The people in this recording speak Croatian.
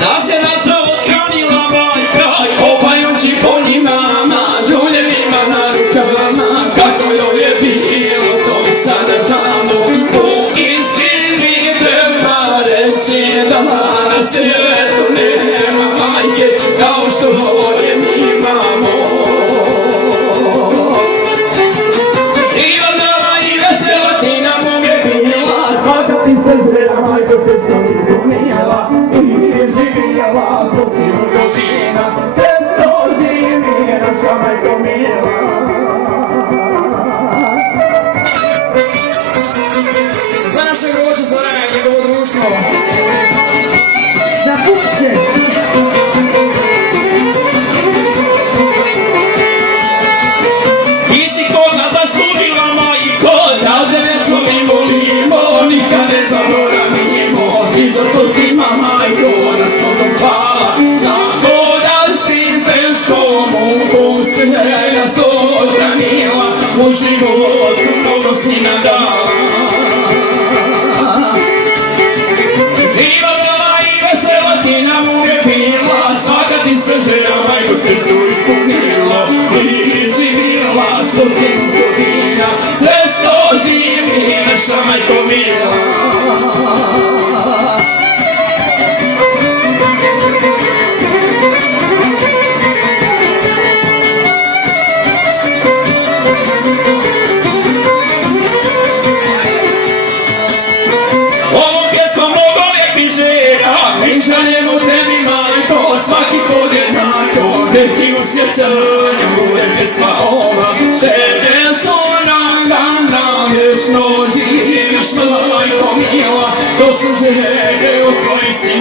Nas je naša otkranila majka, kopajući po njimama, žuljevima na rukama. Kako joj je bilo, to mi sada znamo. U istini treba reći da na svijetu nema majke kao što je mi imamo. Ivana i vesela ti nam uvijek bila, svaka ti se žena majko sve što ispunila. I živjela 100 godina, sve što živi naša majko mila. Za naše goće Sarajeva, njegovo društvo. Za Pupče. Ti si kod nas zaslužila majko, da te neću mi volimo, nikad ne zaboravimo. I zato ti majko nas mnogo hvala, zato da si teškom muku sve nas odranila, u životu mnogo si nam dala. Živa, zdrava i vesela ti nam uvijek bila, svaka ti se žena majko sve što ispunila. I živjela 100 godina, sve što živi naša majko mila. Ovom pjesmom mnogo lijepih želja mi šaljemo tebi majko, svaki podjednako. Nek ti u sjećanju bude pjesma ova, želje su nam da vječno živiš majko mila. To su želje u kojih si